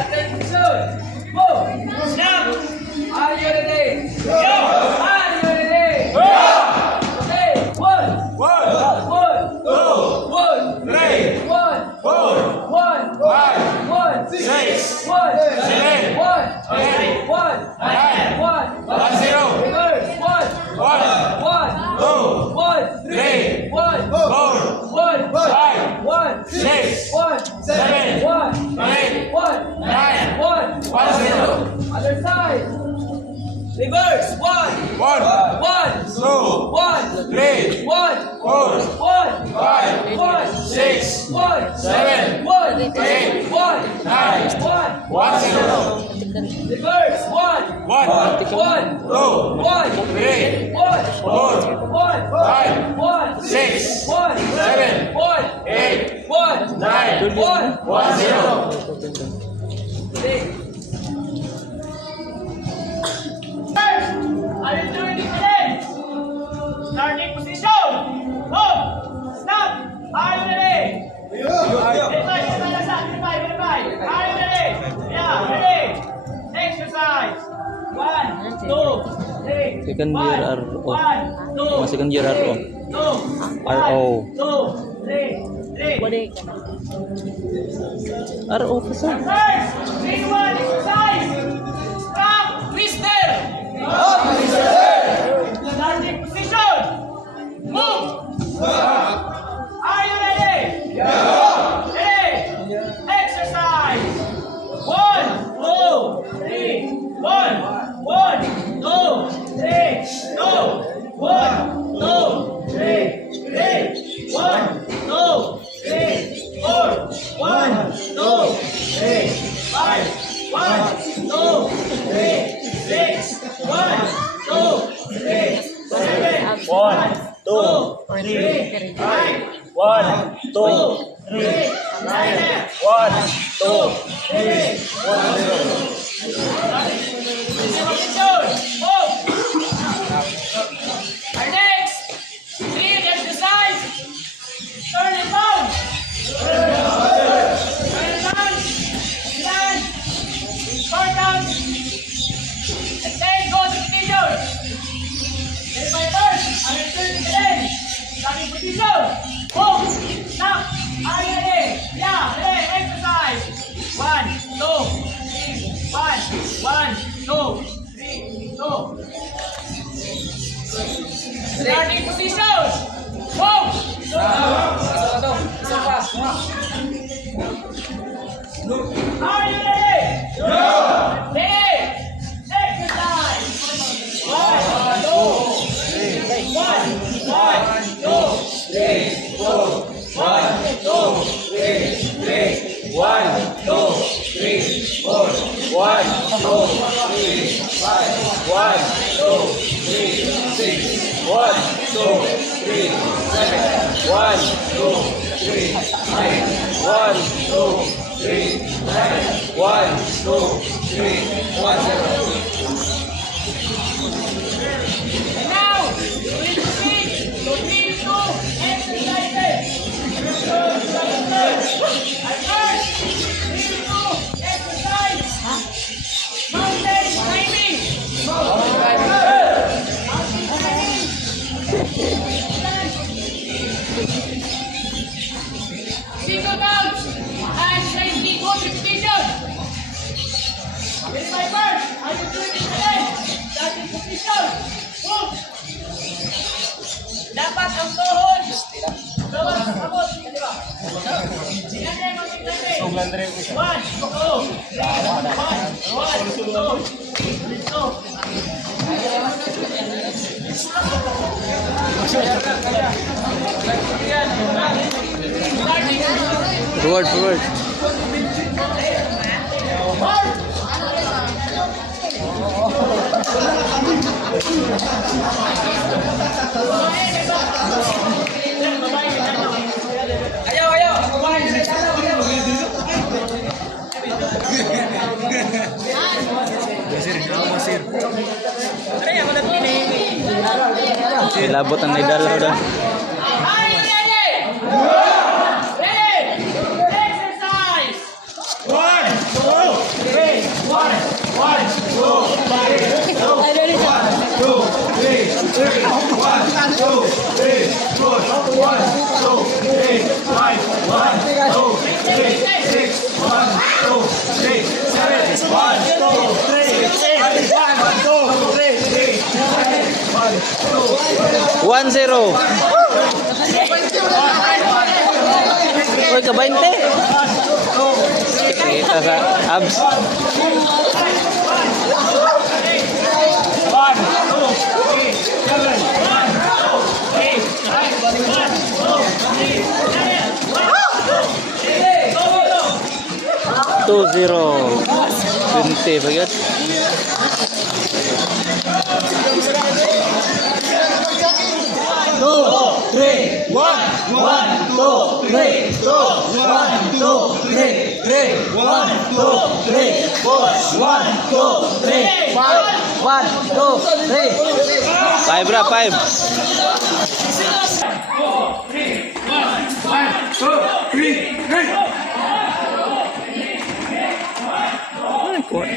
Attention! Move! Snap! Are you ready? Go! Are you ready? Go! Okay, one, two, three, four, one, six, one, seven, one, eight, one, nine, zero, reverse, one, three, one, five, six, seven, eight, nine, zero. Other side. Reverse. One, two, three, four, five, six, seven, eight, nine, zero. Reverse. One, two, three, four, five, six, seven, eight, nine, zero. Are you doing it again? Starting position. Move. Stop. Are you ready? Verify. Are you ready? Yeah, ready. Exercise. 1, 2, 3. Second year RO. 1, 2. Mga second year RO. 2. RO. 2, 3. RO pa sa. First, 3, 1, exercise. Stop. Twister. Starting position. Move. Are you ready? Ready. Exercise. 1, 2, 3. 1, 2, 3. 1, 2, 3. 1, 2, 3, 4. 1, 2, 3, 5. 1, 2, 3, 6. 1, 2, 3, 7. 1, 2, 3, 5. 1, 2, 3, 9. 1, 2, 3, 1. Our next 3 exercise. Turn it down. Turn it down. Land. Short down. And then go to position. Verify first. I'll return to the end. Starting position. Move. Stop. Are you ready? Yeah, ready. Exercise. 1, 2, 3. 1, 2, 3, 2. Starting position. Move. Are you ready? Ready. Exercise. 1, 2, 3. 1, 2, 3, 4. 1, 2, 3, 1, 2, 3, 4. 1, 2, 3, 5. 1, 2, 3, 6. 1, 2, 3, 7. 1, 2, 3, 8. 1, 2, 3, 9. 1, 2, 3, 1, 0. And now, we need to speak to 3, 2 exercises. At first, 3, 2 exercise. Mountain climbing. Single bounce and safety go to position. Verify first. Are you doing it again? Starting position. Move. Dapat ang tuhod. Bawat abot. Kaliwa. Yan din ang tingnan. 1, 2, 3. 1, 2, 3. Forward. Ayaw. Kumain na tayo. Labot ang medal ko daw. Are you ready? Ready. Exercise. 1, 2, One zero. Uy, ka 20. Kita sa abs. Two zero. 20 bagat. Five bra, five. Ay, kuat.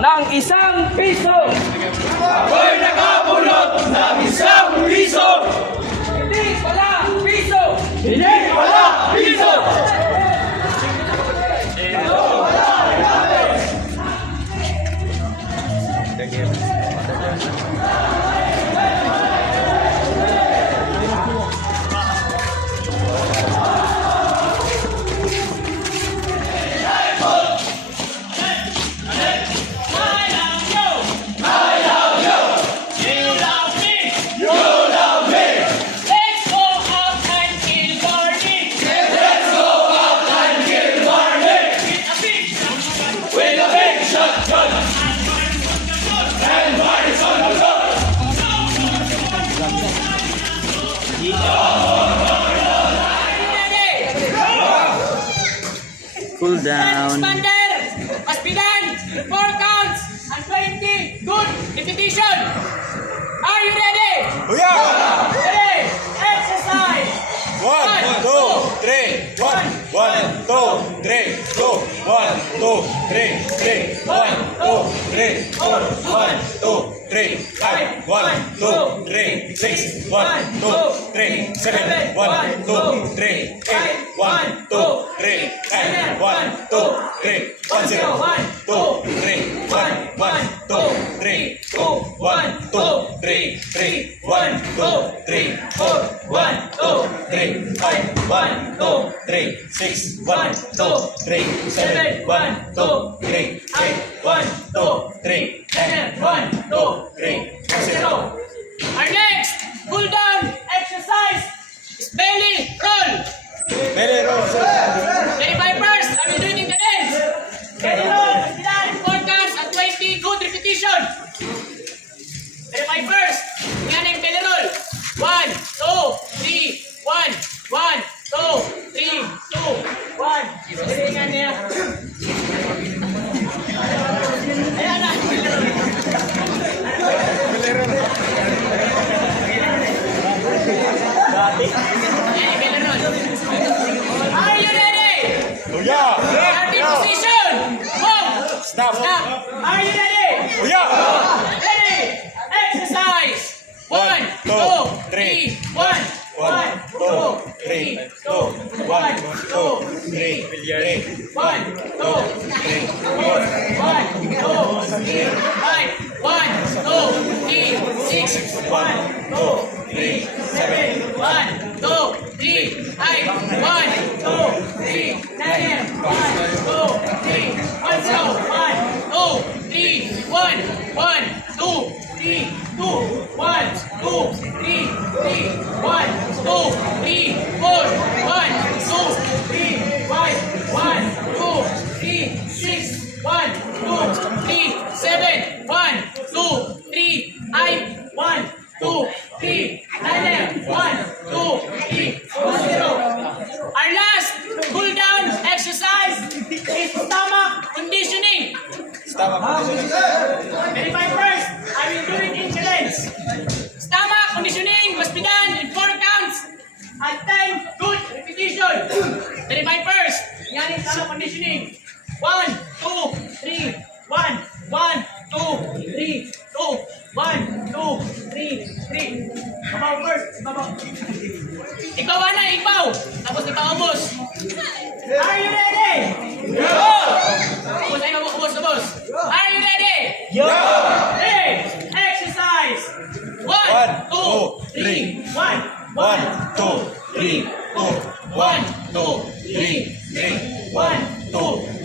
ng isang piso. Ako'y nakapulot ng isang piso. Hindi pala piso. Hindi pala piso. Cool down. Expander, Aspidan, 4 counts, and 20 good repetition. Are you ready? Yeah! Ready? Exercise. 1, 2, 3, 1. 3, 4, 1, 2, 3, 5, 1, 2, 3, 6, 1, 2, 3, 7, 1, 2, 3, 8, 1, 2, 3, 9, 1, 2, 3, 1, 0, 1, 2, 3, 1, 1, 2, 3, 2, 1, 2, 3, 3, 1, 2, 3, 4, 1, 2, 3, 5, 1, 2, 3, 6, 1, 2, 3, 7, 1, 2, 3, 8, 1, 2, 3, 10, 1, 2, 3, 0. Our next cool down exercise is belly roll. Belly roll, sir. 25 I will do it in the ends. Belly roll, Masbidan, 4 counts at 20 good repetition. 25 yan ang belly roll. 1, 2, 3, 1, 1, 2, 3, 2, 1. Siringan niya. Ayan na. Ayan, belly roll. Are you ready? Oh yeah. Starting position. Move. Stop. Stop. Are you ready? Oh yeah. Ready. Exercise. 1, 2, 3, 1, 1, 2, 3, 2, 1, 2, 3, 3, 1, 2, 3, 4, 1, 2, 3, 5, 1, 2, 3, 6, 1, 2, 3, 7, 1, 2, 3, 5, 1, 2, 3, 9, 1, 2, 3, 1, 0, 1, 2, 3, 1, 1, 2, 3, 2, 1, 2, 3, 3, 1, 2, 3, 4, 1, 2, 3, 5, 1, 2, 3, 6, 1, 2, 3, 7, 1, 2, 3, 5, 1, 2, 3, 9, 1, 2, 3, 1, 0. Our last cool down exercise is stomach conditioning. Verify first. I will do it in challenge. Stomach conditioning must be done in 4 counts at 10 good repetition. Verify first. Yan yung stomach conditioning. 1, 2, 3, 1, 1, 2, 3, 2, 1, 2, 3, 3. Babaw first. Babaw. Ikaw na, ikaw. Tapos ipakabos. Are you ready? Ubos ay ubos, ubos. Are you ready? Hey, exercise. 1, 2, 3, 1, 1, 2, 3, 2, 1, 2, 3, 3, 1, 2,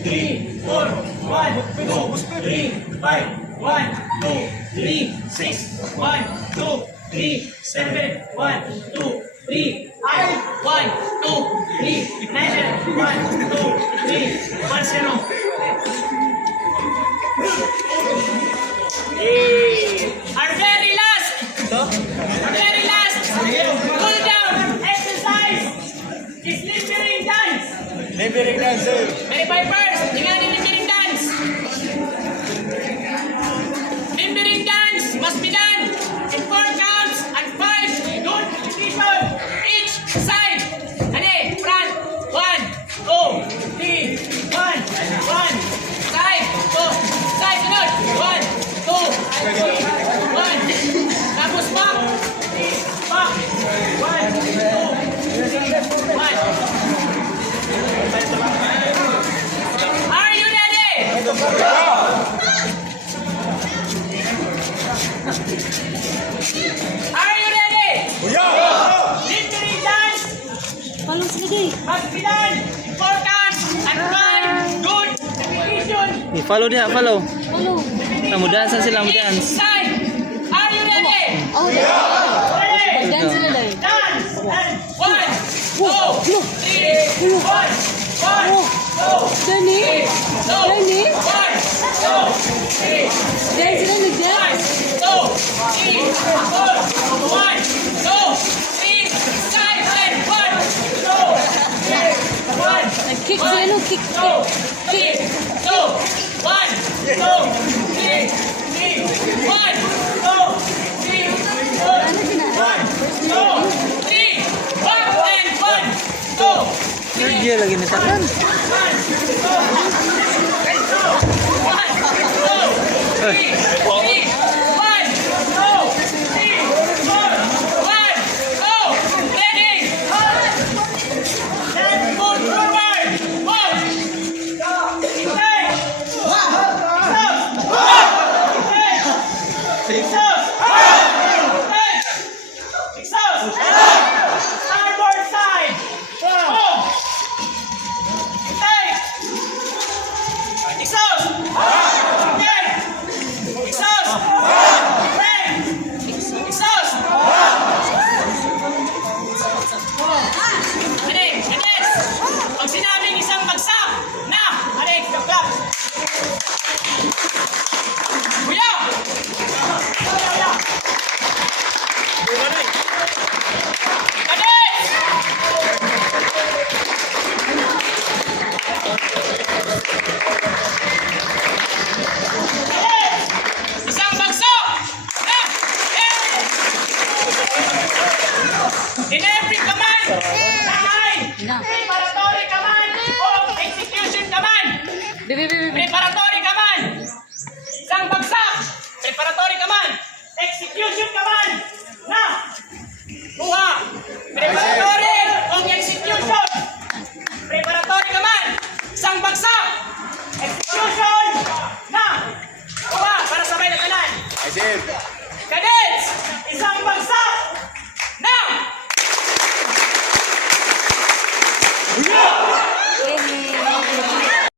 3, 4, 1, 2, 3, 5, 1, 2, 3, 6, 1, 2, 3, 7, 1, 2, 3, 5, 1, 2, 3, 9, 1, 2, 3, 1, 0. Our very last cool down exercise is limbering dance. Limbering dancer. Verify first. Tingnan yung limbering dance. Limbering dance must be done in 4 counts and 5 good repetition each side. Ani, front. 1, 2, 3, 1, 1. Side, 2. Side, sunod. 1, 2, 3, 1. Tapos back. Back. 1, 2, 3, 1. Are you ready? Are you ready? Oh yeah. Limbering dance Palong sila di. must be done in 4 counts and 5 good repetition. I-follow dia, follow. Palong. Mudahan sila, Each mudahan. side. Are you ready? Oh, Ready? dance sila dahil. Dance and 1, 2, 3, 1, 1, 2, Dani? 2, Dani? 1, 2, 3. Dance sila nag-dance. 1, 2, 3, 4, 1, 2, 3, side and 1, 2, 3, 1. Nag-kick sila no, kick. 2, 3, 2, 1, 2, 3, 3, 1, 2, 3, 4, Ano ginagawa? 2, 3, 1, and 1, 2, 3, Dia lagi ni takan. 1, 2, 1, 2. three, three, one, two, three, four, one, go, ready, then move forward, move, stay, starboard side, move, stay, exhaust, okay, exhaust, brake, exhaust. Adik, adik, pag sinabing isang bagsak, na, adik, kaklap. Kuya! Kuya! Adik! Isang bagsak! Na! In every command! Ay! Na. Preparatory command! O execution command! Bibi, bibi, bibi.